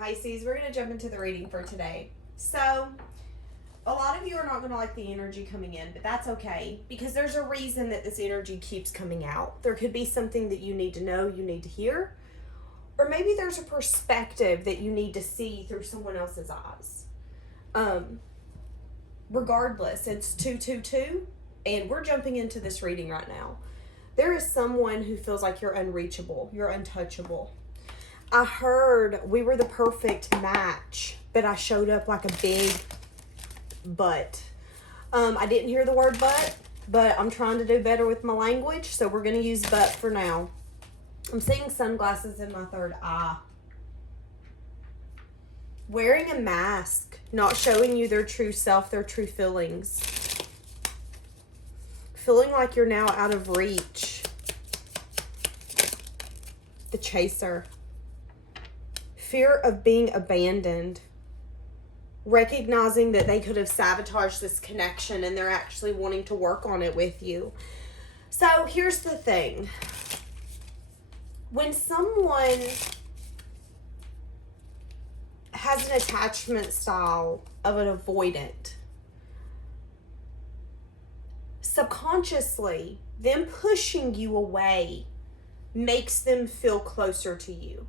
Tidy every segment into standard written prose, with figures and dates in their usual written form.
Pisces, we're going to jump into the reading for today. So, a lot of you are not going to like the energy coming in, but that's okay, because there's a reason that this energy keeps coming out. There could be something that you need to know, you need to hear, or maybe there's a perspective that you need to see through someone else's eyes. Regardless, it's 222, and we're jumping into this reading right now. There is someone who feels like you're unreachable, you're untouchable. I heard we were the perfect match, but I showed up like a big but. I didn't hear the word but I'm trying to do better with my language, so we're going to use but for now. I'm seeing sunglasses in my third eye. Wearing a mask, not showing you their true self, their true feelings. Feeling like you're now out of reach. The chaser. Fear of being abandoned. Recognizing that they could have sabotaged this connection and they're actually wanting to work on it with you. So here's the thing. When someone has an attachment style of an avoidant, subconsciously, them pushing you away makes them feel closer to you.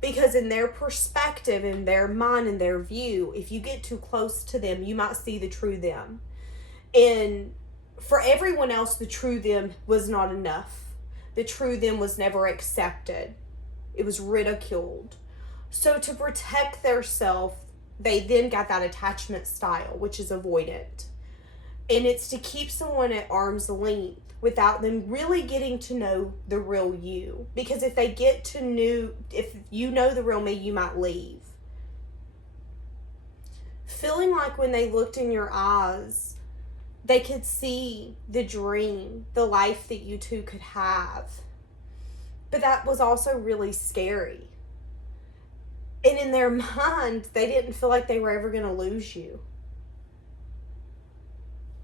Because in their perspective, in their mind, in their view, if you get too close to them, you might see the true them. And for everyone else, the true them was not enough. The true them was never accepted. It was ridiculed. So to protect their self, they then got that attachment style, which is avoidant. And it's to keep someone at arm's length without them really getting to know the real you. Because if if you know the real me, you might leave. Feeling like when they looked in your eyes, they could see the dream, the life that you two could have. But that was also really scary. And in their mind, they didn't feel like they were ever going to lose you.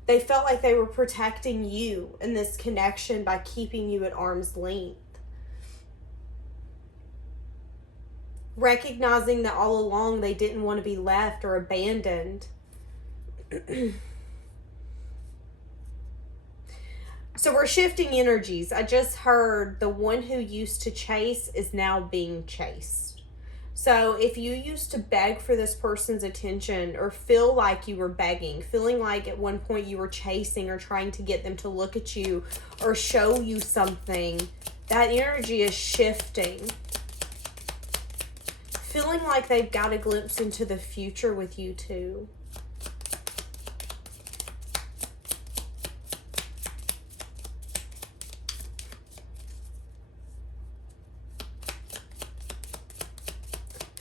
They felt like they were protecting you in this connection by keeping you at arm's length. Recognizing that all along they didn't want to be left or abandoned. So we're shifting energies. I just heard the one who used to chase is now being chased. So if you used to beg for this person's attention or feel like you were begging, feeling like at one point you were chasing or trying to get them to look at you or show you something, that energy is shifting. Feeling like they've got a glimpse into the future with you two.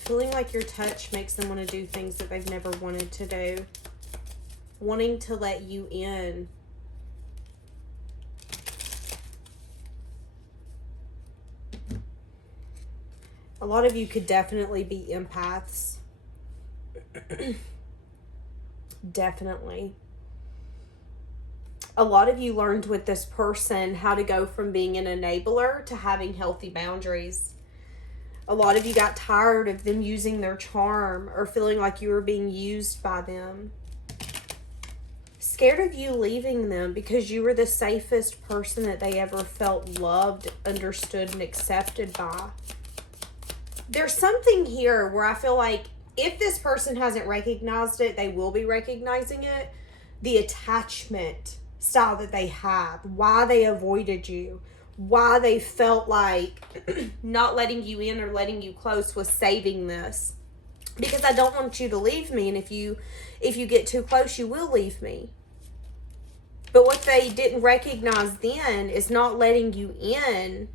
Feeling like your touch makes them want to do things that they've never wanted to do. Wanting to let you in. A lot of you could definitely be empaths. Definitely. A lot of you learned with this person how to go from being an enabler to having healthy boundaries. A lot of you got tired of them using their charm or feeling like you were being used by them. Scared of you leaving them because you were the safest person that they ever felt loved, understood, and accepted by. There's something here where I feel like if this person hasn't recognized it, they will be recognizing it. The attachment style that they have, why they avoided you, why they felt like not letting you in or letting you close was saving this. Because I don't want you to leave me, and if you get too close, you will leave me. But what they didn't recognize then is not letting you in.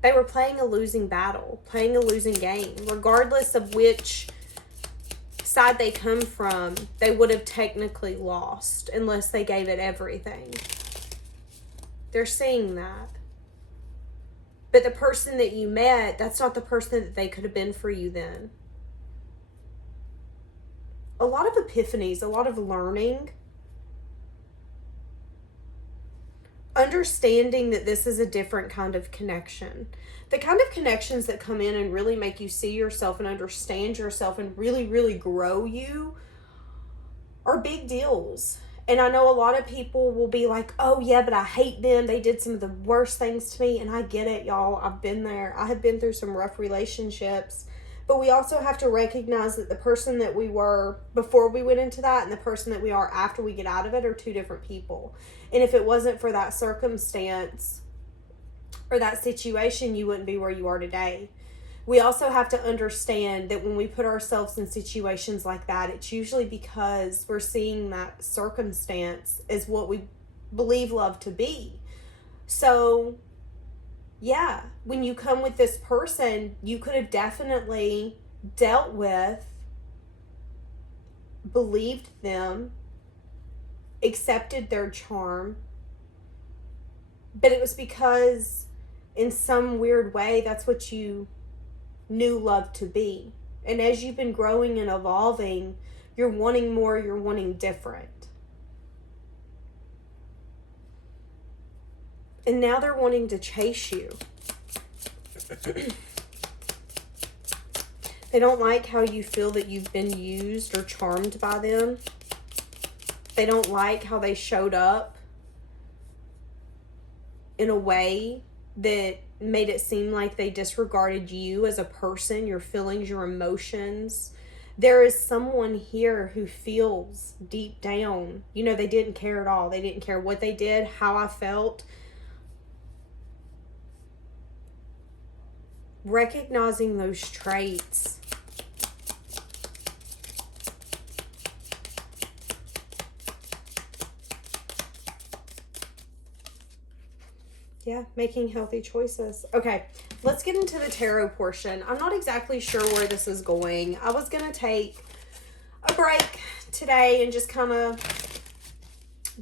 They were playing a losing battle, playing a losing game. Regardless of which side they come from, they would have technically lost unless they gave it everything. They're seeing that. But the person that you met, that's not the person that they could have been for you then. A lot of epiphanies, a lot of learning. Understanding that this is a different kind of connection. The kind of connections that come in and really make you see yourself and understand yourself and really, really grow you are big deals. And I know a lot of people will be like, oh yeah, but I hate them. They did some of the worst things to me. And I get it, y'all. I've been there. I have been through some rough relationships. But we also have to recognize that the person that we were before we went into that and the person that we are after we get out of it are two different people. And if it wasn't for that circumstance or that situation, you wouldn't be where you are today. We also have to understand that when we put ourselves in situations like that, it's usually because we're seeing that circumstance as what we believe love to be. So, yeah, when you come with this person, you could have definitely dealt with, believed them, accepted their charm, but it was because in some weird way, that's what you knew love to be. And as you've been growing and evolving, you're wanting more, you're wanting different. And now they're wanting to chase you. They don't like how you feel that you've been used or charmed by them. They don't like how they showed up in a way that made it seem like they disregarded you as a person, your feelings, your emotions. There is someone here who feels deep down, they didn't care at all. They didn't care what they did, how I felt. Recognizing those traits. Yeah, making healthy choices. Okay, let's get into the tarot portion. I'm not exactly sure where this is going. I was going to take a break today and just kind of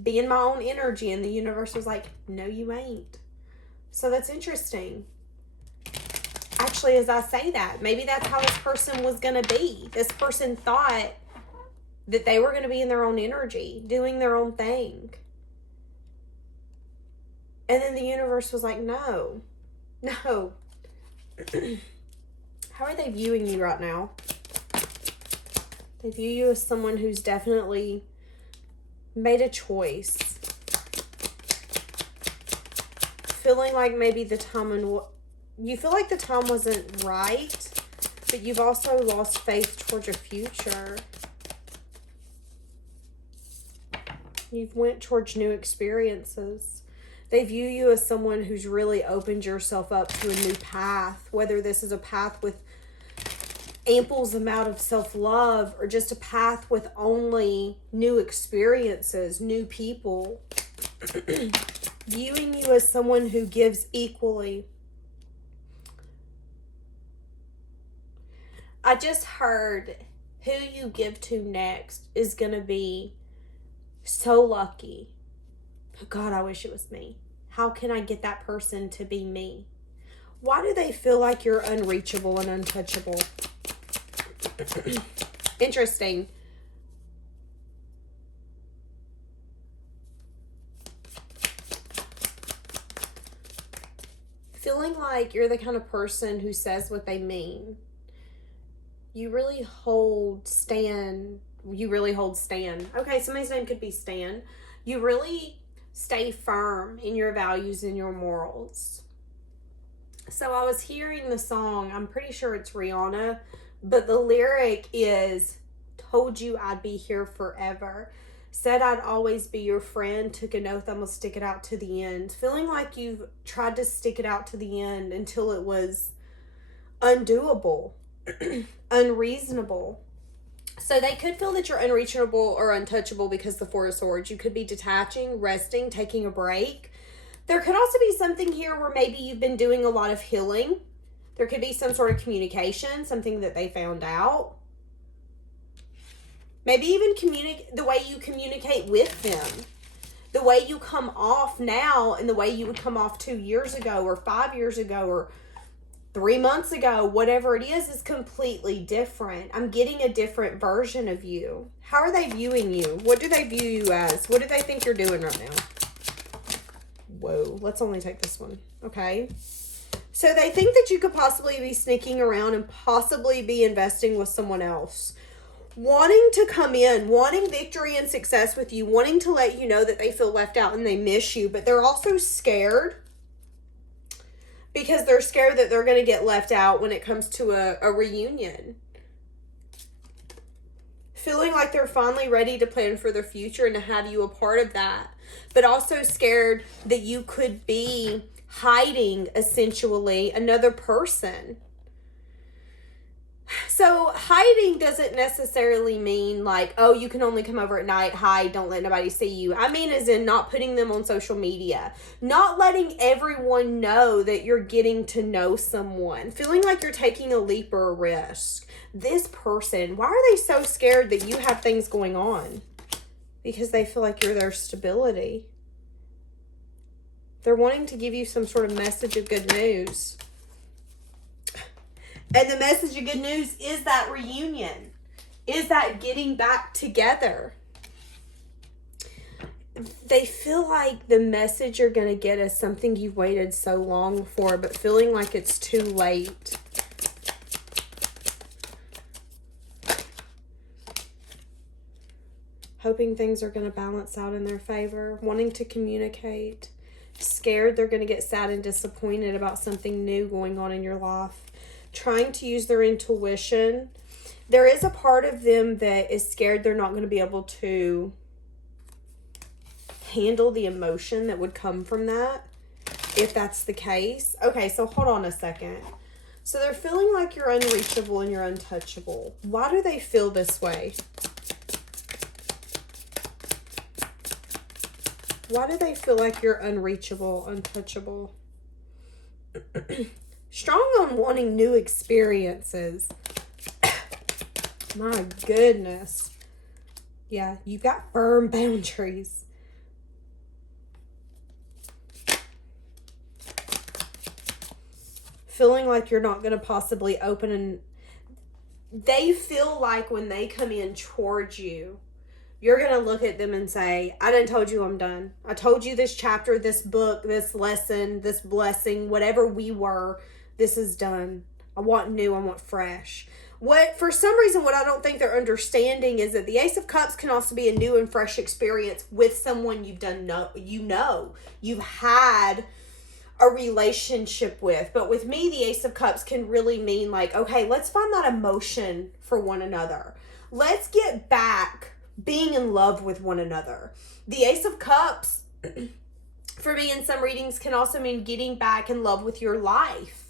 be in my own energy, and the universe was like, no, you ain't. So that's interesting. Actually, as I say that, maybe that's how this person was going to be. This person thought that they were going to be in their own energy, doing their own thing. And then the universe was like, no. How are they viewing you right now? They view you as someone who's definitely made a choice. Feeling like maybe the time you feel like the time wasn't right, but you've also lost faith towards your future. You've went towards new experiences. They view you as someone who's really opened yourself up to a new path, whether this is a path with ample amount of self-love or just a path with only new experiences, new people. Viewing you as someone who gives equally. I just heard who you give to next is going to be so lucky. God, I wish it was me. How can I get that person to be me? Why do they feel like you're unreachable and untouchable? Interesting. Feeling like you're the kind of person who says what they mean. You really hold Stan. Okay, somebody's name could be Stan. You really stay firm in your values and your morals. So I was hearing the song, I'm pretty sure it's Rihanna, but the lyric is, told you I'd be here forever. Said I'd always be your friend. Took an oath I'm going to stick it out to the end. Feeling like you've tried to stick it out to the end until it was undoable, unreasonable. So they could feel that you're unreachable or untouchable because the Four of Swords. You could be detaching, resting, taking a break. There could also be something here where maybe you've been doing a lot of healing. There could be some sort of communication, something that they found out. Maybe even the way you communicate with them. The way you come off now and the way you would come off 2 years ago or 5 years ago or 3 months ago, whatever it is completely different. I'm getting a different version of you. How are they viewing you? What do they view you as? What do they think you're doing right now? Whoa, let's only take this one. Okay. So they think that you could possibly be sneaking around and possibly be investing with someone else. Wanting to come in, wanting victory and success with you, wanting to let you know that they feel left out and they miss you, but they're also scared because they're scared that they're going to get left out when it comes to a reunion. Feeling like they're finally ready to plan for their future and to have you a part of that, but also scared that you could be hiding essentially another person. So hiding doesn't necessarily mean like, oh, you can only come over at night, hide, don't let nobody see you. I mean as in not putting them on social media, not letting everyone know that you're getting to know someone, feeling like you're taking a leap or a risk. This person, why are they so scared that you have things going on? Because they feel like you're their stability. They're wanting to give you some sort of message of good news. And the message of good news is that reunion. Is that getting back together. They feel like the message you're going to get is something you've waited so long for, but feeling like it's too late. Hoping things are going to balance out in their favor. Wanting to communicate. Scared they're going to get sad and disappointed about something new going on in your life. Trying to use their intuition. There is a part of them that is scared they're not going to be able to handle the emotion that would come from that, if that's the case. Okay, so hold on a second. So they're feeling like you're unreachable and you're untouchable. Why do they feel this way? Why do they feel like you're unreachable, untouchable? Strong on wanting new experiences. My goodness. Yeah, you've got firm boundaries. Feeling like you're not going to possibly open and they feel like when they come in towards you, you're going to look at them and say, I done told you I'm done. I told you this chapter, this book, this lesson, this blessing, whatever we were, this is done. I want new, I want fresh. For some reason, what I don't think they're understanding is that the Ace of Cups can also be a new and fresh experience with someone you've you've had a relationship with. But with me, the Ace of Cups can really mean like, okay, let's find that emotion for one another. Let's get back being in love with one another. The Ace of Cups, for me in some readings, can also mean getting back in love with your life.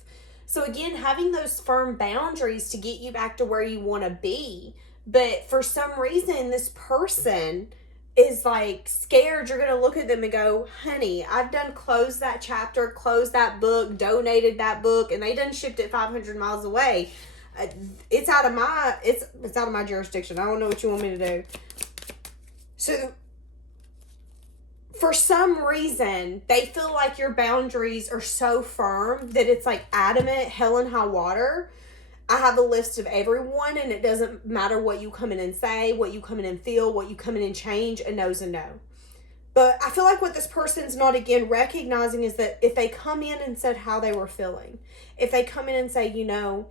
So again, having those firm boundaries to get you back to where you want to be. But for some reason, this person is like scared. You're going to look at them and go, honey, I've done closed that chapter, closed that book, donated that book, and they done shipped it 500 miles away. It's out of my jurisdiction. I don't know what you want me to do. So for some reason, they feel like your boundaries are so firm that it's like adamant, hell and high water. I have a list of everyone, and it doesn't matter what you come in and say, what you come in and feel, what you come in and change, a no's a no. But I feel like what this person's not, again, recognizing is that if they come in and said how they were feeling, if they come in and say, you know,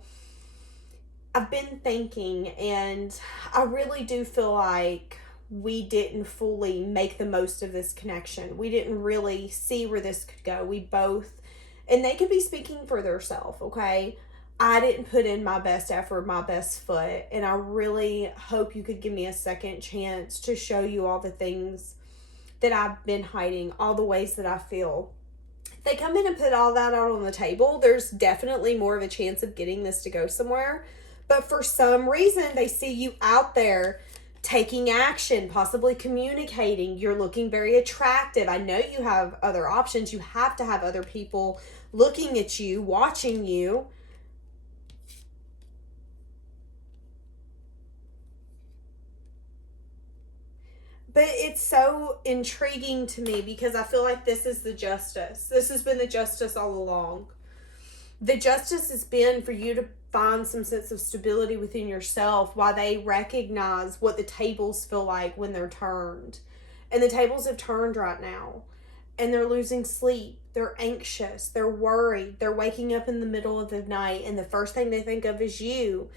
I've been thinking, and I really do feel like we didn't fully make the most of this connection. We didn't really see where this could go. We both, and they could be speaking for themselves, okay? I didn't put in my best effort, my best foot, and I really hope you could give me a second chance to show you all the things that I've been hiding, all the ways that I feel. If they come in and put all that out on the table, there's definitely more of a chance of getting this to go somewhere. But for some reason, they see you out there taking action, possibly communicating. You're looking very attractive. I know you have other options. You have to have other people looking at you, watching you. But it's so intriguing to me because I feel like this is the justice. This has been the justice all along. The justice has been for you to find some sense of stability within yourself while they recognize what the tables feel like when they're turned. And the tables have turned right now. and they're losing sleep. They're anxious. They're worried. They're waking up in the middle of the night and the first thing they think of is you.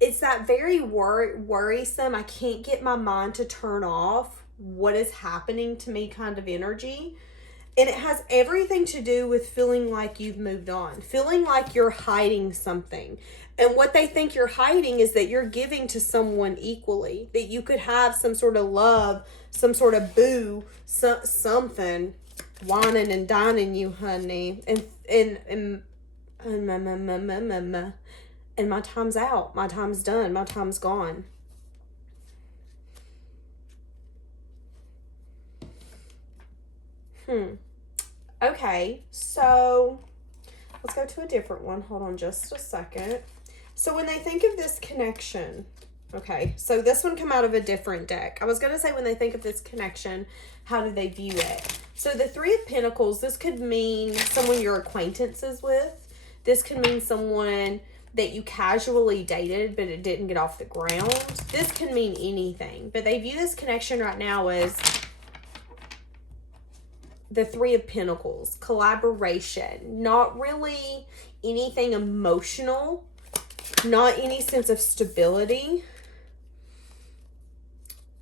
It's that very worrisome, I can't get my mind to turn off what is happening to me kind of energy. And it has everything to do with feeling like you've moved on, feeling like you're hiding something. And what they think you're hiding is that you're giving to someone equally, that you could have some sort of love, some sort of boo, something whining and dining you, honey. And my time's out. My time's done. My time's gone. Okay, so let's go to a different one. Hold on just a second. So when they think of this connection, okay, so this one come out of a different deck. I was going to say when they think of this connection, how do they view it? So the Three of Pentacles, this could mean someone you're acquaintances with. This could mean someone that you casually dated, but it didn't get off the ground. This can mean anything, but they view this connection right now as the Three of Pentacles, collaboration, not really anything emotional, not any sense of stability.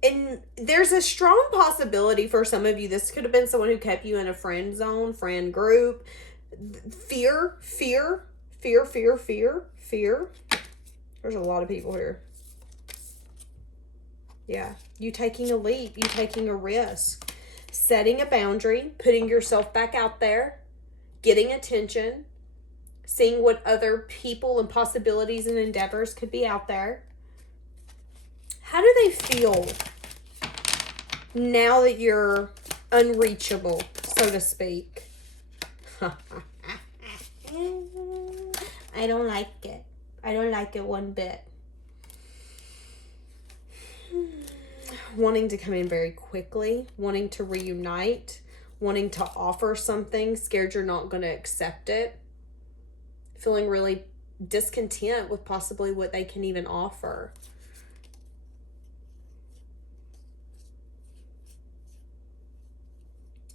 And there's a strong possibility for some of you, this could have been someone who kept you in a friend zone, friend group. Fear. There's a lot of people here. Yeah, you taking a leap, you taking a risk. Setting a boundary, putting yourself back out there, getting attention, seeing what other people and possibilities and endeavors could be out there. How do they feel now that you're unreachable, so to speak? I don't like it. I don't like it one bit. Wanting to come in very quickly, wanting to reunite, wanting to offer something, scared you're not going to accept it, feeling really discontent with possibly what they can even offer.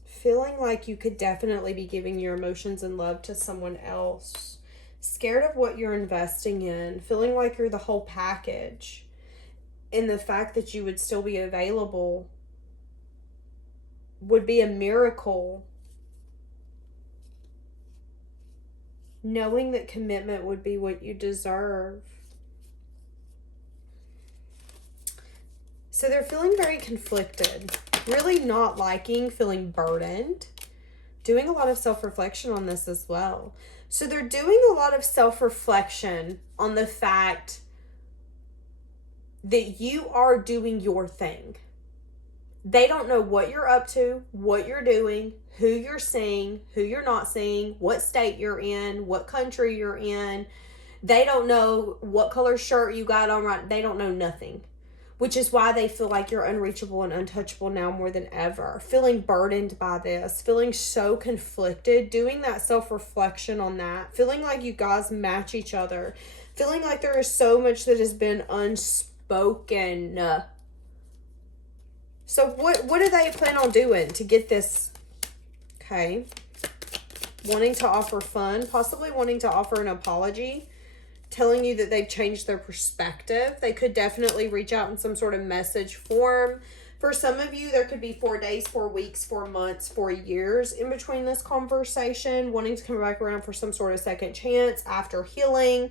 Feeling like you could definitely be giving your emotions and love to someone else. Scared of what you're investing in, feeling like you're the whole package. And the fact that you would still be available would be a miracle. Knowing that commitment would be what you deserve. So they're feeling very conflicted. Really not liking, feeling burdened. Doing a lot of self-reflection on this as well. So they're doing a lot of self-reflection on the fact that you are doing your thing. They don't know what you're up to, what you're doing, who you're seeing, who you're not seeing, what state you're in, what country you're in. They don't know what color shirt you got on right. They don't know nothing, which is why they feel like you're unreachable and untouchable now more than ever. Feeling burdened by this, feeling so conflicted, doing that self-reflection on that, feeling like you guys match each other, feeling like there is so much that has been unspoken. So what do they plan on doing to get this? Okay. Wanting to offer fun, possibly wanting to offer an apology, telling you that they've changed their perspective. They could definitely reach out in some sort of message form. For some of you, there could be 4 days, 4 weeks, 4 months, 4 years in between this conversation, wanting to come back around for some sort of second chance after healing.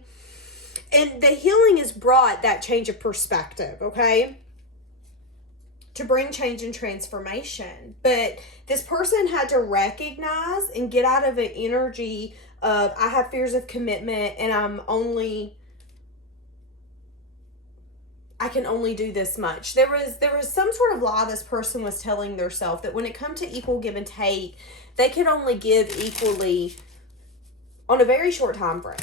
And the healing has brought that change of perspective, okay? To bring change and transformation. But this person had to recognize and get out of an energy of, I have fears of commitment and I can only do this much. There was some sort of lie this person was telling themselves that when it comes to equal give and take, they could only give equally on a very short time frame.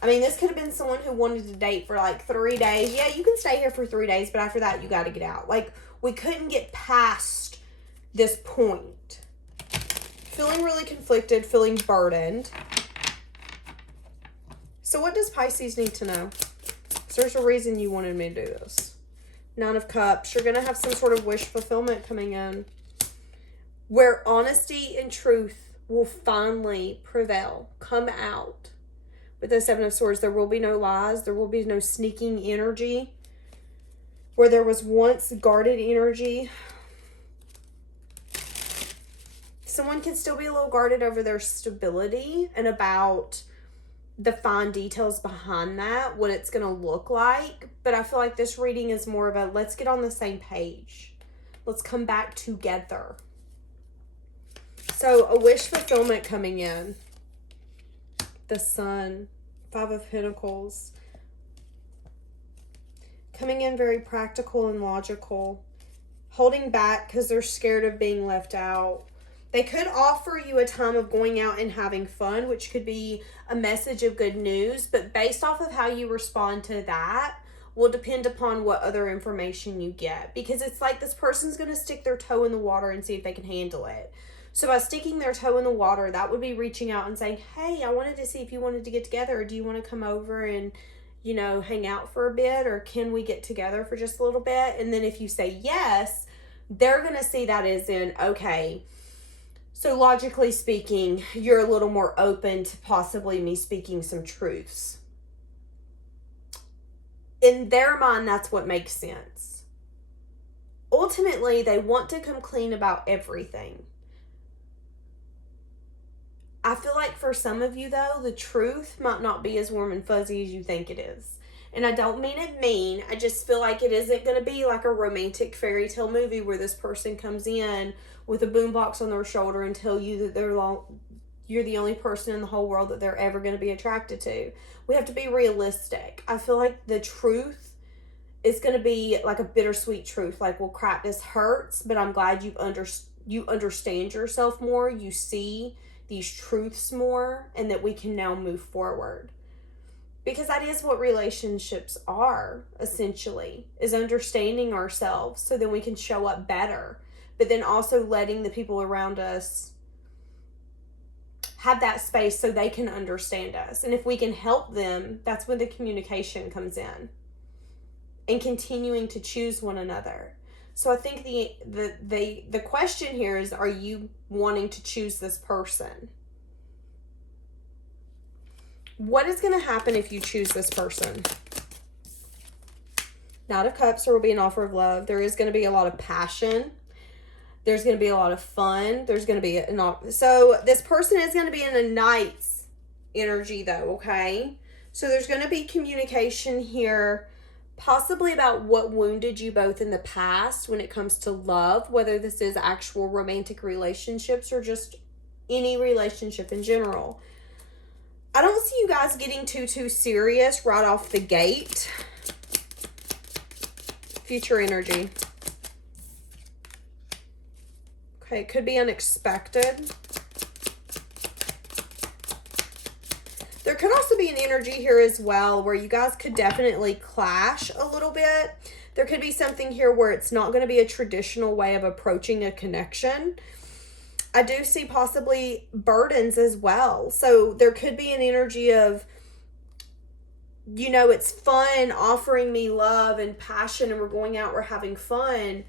I mean, this could have been someone who wanted to date for like 3 days. Yeah, you can stay here for 3 days, but after that, you got to get out. Like, we couldn't get past this point. Feeling really conflicted, feeling burdened. So what does Pisces need to know? So there's a reason you wanted me to do this. 9 of Cups. You're going to have some sort of wish fulfillment coming in. where honesty and truth will finally prevail, come out. With the Seven of Swords, there will be no lies. There will be no sneaking energy. Where there was once guarded energy, someone can still be a little guarded over their stability and about the fine details behind that, what it's going to look like. But I feel like this reading is more of a, let's get on the same page. Let's come back together. So a wish fulfillment coming in. The Sun, Five of Pentacles. Coming in very practical and logical. Holding back because they're scared of being left out. They could offer you a time of going out and having fun, which could be a message of good news. But based off of how you respond to that will depend upon what other information you get. Because it's like this person's going to stick their toe in the water and see if they can handle it. So by sticking their toe in the water, that would be reaching out and saying, hey, I wanted to see if you wanted to get together. Do you want to come over and, you know, hang out for a bit? Or can we get together for just a little bit? And then if you say yes, they're going to see that as in, okay, so logically speaking, you're a little more open to possibly me speaking some truths. In their mind, that's what makes sense. Ultimately, they want to come clean about everything. I feel like for some of you, though, the truth might not be as warm and fuzzy as you think it is. And I don't mean it mean. I just feel like it isn't going to be like a romantic fairy tale movie where this person comes in with a boombox on their shoulder and tell you that you're the only person in the whole world that they're ever going to be attracted to. We have to be realistic. I feel like the truth is going to be like a bittersweet truth. Like, well, crap, this hurts, but I'm glad you understand yourself more. You see these truths more, and that we can now move forward. Because that is what relationships are, essentially, is understanding ourselves so then we can show up better. But then also letting the people around us have that space so they can understand us. And if we can help them, that's when the communication comes in. And continuing to choose one another. So I think the question here is, are you wanting to choose this person? What is going to happen if you choose this person? Knight of Cups, there will be an offer of love. There is going to be a lot of passion. There's going to be a lot of fun. There's going to be so this person is going to be in a Knight's energy though, okay? So there's going to be communication here, possibly about what wounded you both in the past when it comes to love, whether this is actual romantic relationships or just any relationship in general. I don't see you guys getting too serious right off the gate. Future energy. Okay, it could be unexpected. There could also be an energy here as well where you guys could definitely clash a little bit. There could be something here where it's not going to be a traditional way of approaching a connection. I do see possibly burdens as well. So there could be an energy of, you know, it's fun offering me love and passion and we're going out, we're having fun.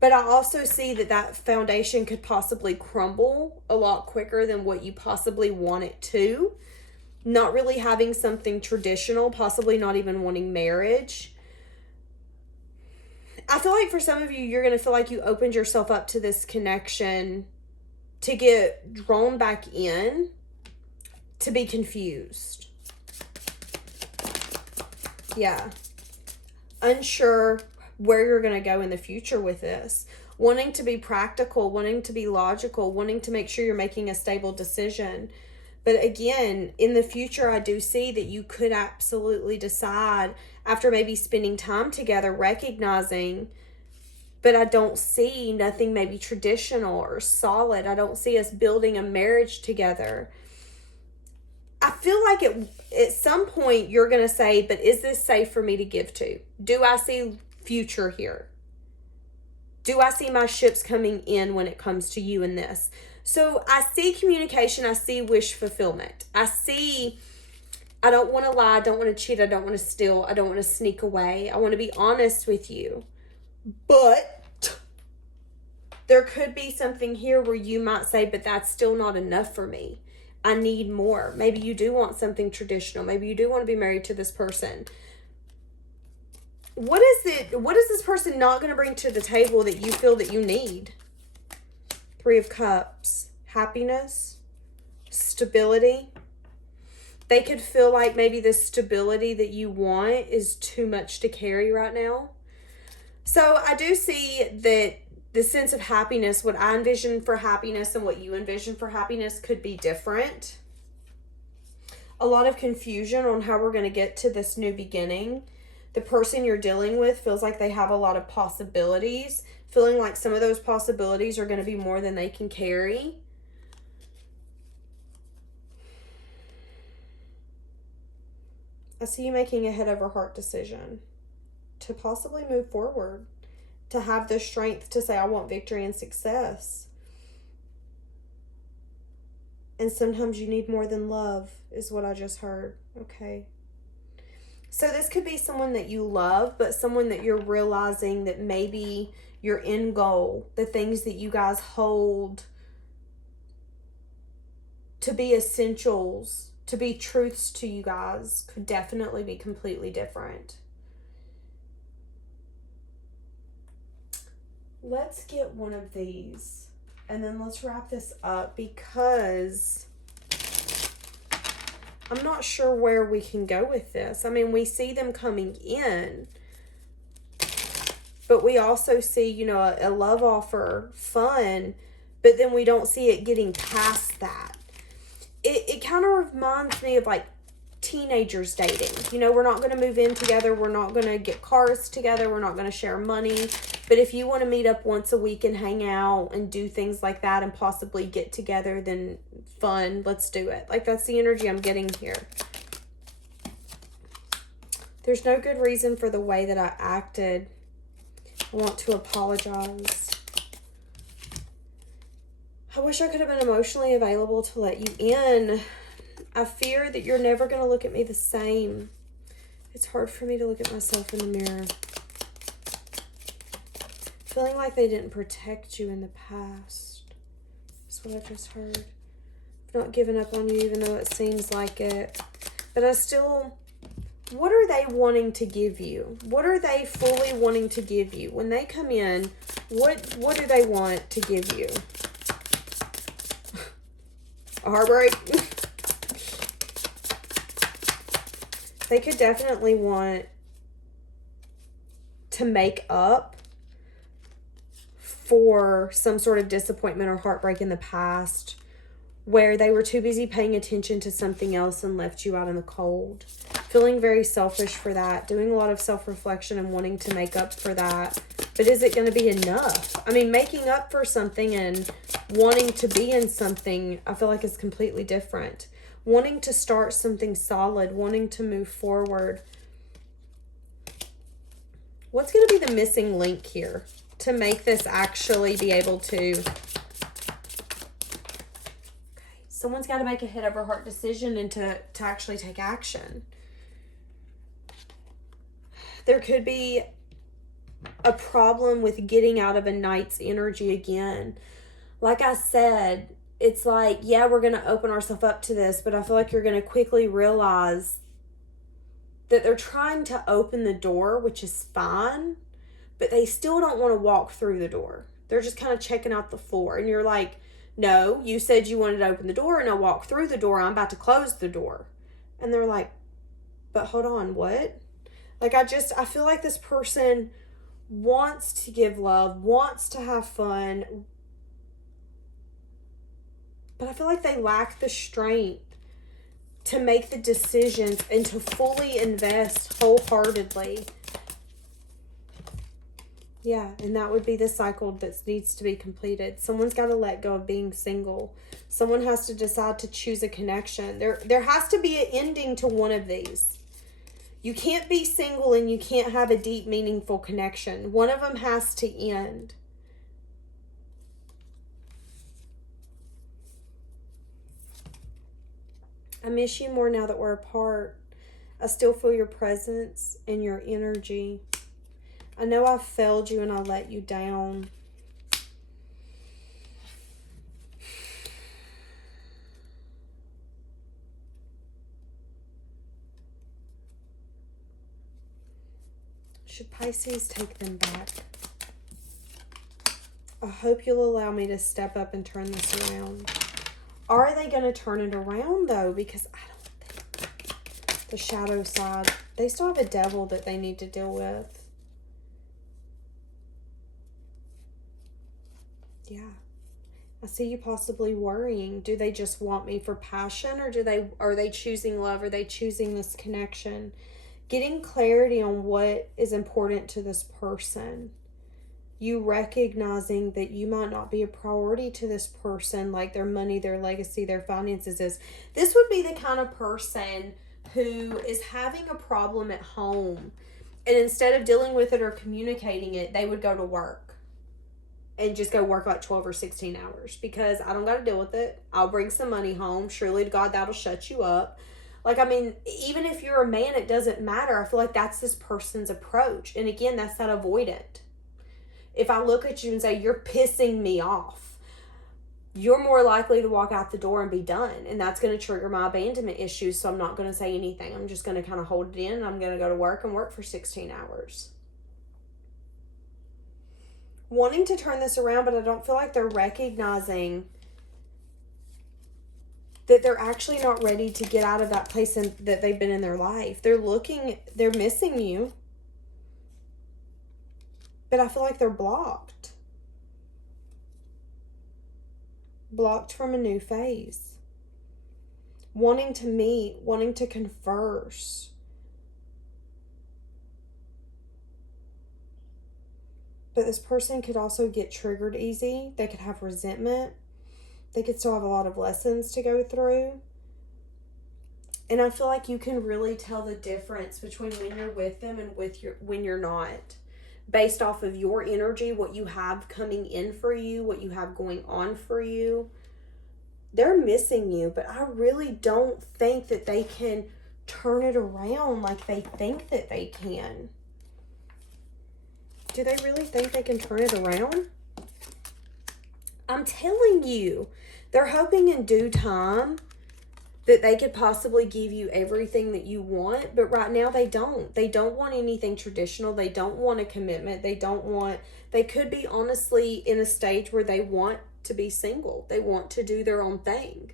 But I also see that foundation could possibly crumble a lot quicker than what you possibly want it to. Not really having something traditional, possibly not even wanting marriage. I feel like for some of you, you're going to feel like you opened yourself up to this connection to get drawn back in, to be confused. Yeah. Unsure where you're going to go in the future with this. Wanting to be practical, wanting to be logical, wanting to make sure you're making a stable decision. But again, in the future, I do see that you could absolutely decide after maybe spending time together, recognizing, but I don't see nothing maybe traditional or solid. I don't see us building a marriage together. I feel like at some point you're going to say, but is this safe for me to give to? Do I see future here? Do I see my ships coming in when it comes to you in this? So I see communication. I see wish fulfillment. I see, I don't want to lie. I don't want to cheat. I don't want to steal. I don't want to sneak away. I want to be honest with you. But There could be something here where you might say, but that's still not enough for me. I need more. Maybe you do want something traditional. Maybe you do want to be married to this person. What is this person not going to bring to the table that you feel that you need? Three of Cups. Happiness. Stability. They could feel like maybe the stability that you want is too much to carry right now. So I do see that the sense of happiness, what I envision for happiness and what you envision for happiness could be different. A lot of confusion on how we're going to get to this new beginning. The person you're dealing with feels like they have a lot of possibilities, feeling like some of those possibilities are going to be more than they can carry. I see you making a head over heart decision to possibly move forward, to have the strength to say, I want victory and success. And sometimes you need more than love, is what I just heard. Okay. So this could be someone that you love, but someone that you're realizing that maybe your end goal, the things that you guys hold to be essentials, to be truths to you guys, could definitely be completely different. Let's get one of these and then let's wrap this up, because I'm not sure where we can go with this. I mean, we see them coming in, but we also see, you know, a love offer, fun, but then we don't see it getting past that. It kind of reminds me of like teenagers dating. You know, we're not going to move in together. We're not going to get cars together. We're not going to share money. But if you want to meet up once a week and hang out and do things like that and possibly get together, then fun, let's do it. Like, that's the energy I'm getting here. There's no good reason for the way that I acted. I want to apologize. I wish I could have been emotionally available to let you in. I fear that you're never going to look at me the same. It's hard for me to look at myself in the mirror. Feeling like they didn't protect you in the past. That's what I just heard. I've not given up on you, even though it seems like it. But I still... What are they wanting to give you? What are they fully wanting to give you? When they come in, what do they want to give you? A heartbreak? They could definitely want to make up for some sort of disappointment or heartbreak in the past, where they were too busy paying attention to something else and left you out in the cold. Feeling very selfish for that, doing a lot of self-reflection and wanting to make up for that. But is it going to be enough? I mean, making up for something and wanting to be in something, I feel like is completely different. Wanting to start something solid, wanting to move forward. What's going to be the missing link here to make this actually be able to... Someone's got to make a head over heart decision and to actually take action. There could be a problem with getting out of a night's energy again. Like I said, it's like, yeah, we're going to open ourselves up to this, but I feel like you're going to quickly realize that they're trying to open the door, which is fine, but they still don't want to walk through the door. They're just kind of checking out the floor. And you're like, no, you said you wanted to open the door and I walk through the door. I'm about to close the door. And they're like, but hold on, what? Like, I feel like this person wants to give love, wants to have fun, but I feel like they lack the strength to make the decisions and to fully invest wholeheartedly. Yeah, and that would be the cycle that needs to be completed. Someone's got to let go of being single. Someone has to decide to choose a connection. There has to be an ending to one of these. You can't be single and you can't have a deep, meaningful connection. One of them has to end. I miss you more now that we're apart. I still feel your presence and your energy. I know I failed you and I let you down. Should Pisces take them back? I hope you'll allow me to step up and turn this around. Are they going to turn it around, though? Because I don't think the shadow side, they still have a devil that they need to deal with. Yeah. I see you possibly worrying. Do they just want me for passion, or are they choosing love? Are they choosing this connection? Getting clarity on what is important to this person. You recognizing that you might not be a priority to this person, like their money, their legacy, their finances is. This would be the kind of person who is having a problem at home, and instead of dealing with it or communicating it, they would go to work and just go work like 12 or 16 hours because I don't got to deal with it. I'll bring some money home. Surely to God, that'll shut you up. Like, I mean, even if you're a man, it doesn't matter. I feel like that's this person's approach. And again, that's that avoidant. If I look at you and say, you're pissing me off, you're more likely to walk out the door and be done. And that's going to trigger my abandonment issues. So I'm not going to say anything. I'm just going to kind of hold it in. And I'm going to go to work and work for 16 hours. Wanting to turn this around, but I don't feel like they're recognizing that they're actually not ready to get out of that place that they've been in their life. They're missing you. But I feel like they're blocked. Blocked from a new phase. Wanting to meet, wanting to converse. But this person could also get triggered easy. They could have resentment. They could still have a lot of lessons to go through. And I feel like you can really tell the difference between when you're with them and when you're not. Based off of your energy, what you have coming in for you, what you have going on for you. They're missing you, but I really don't think that they can turn it around like they think that they can. Do they really think they can turn it around? I'm telling you, they're hoping in due time that they could possibly give you everything that you want, but right now they don't. They don't want anything traditional. They don't want a commitment. They could be honestly in a stage where they want to be single. They want to do their own thing.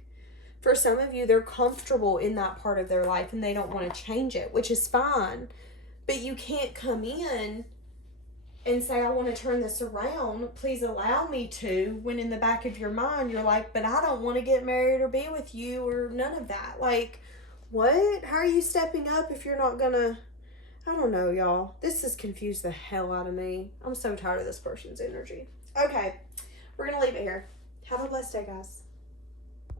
For some of you, they're comfortable in that part of their life and they don't want to change it, which is fine. But you can't come in and say, I want to turn this around, please allow me to, when in the back of your mind, you're like, but I don't want to get married or be with you or none of that. Like, what? How are you stepping up if you're not going to, I don't know, y'all. This has confused the hell out of me. I'm so tired of this person's energy. Okay, we're going to leave it here. Have a blessed day, guys.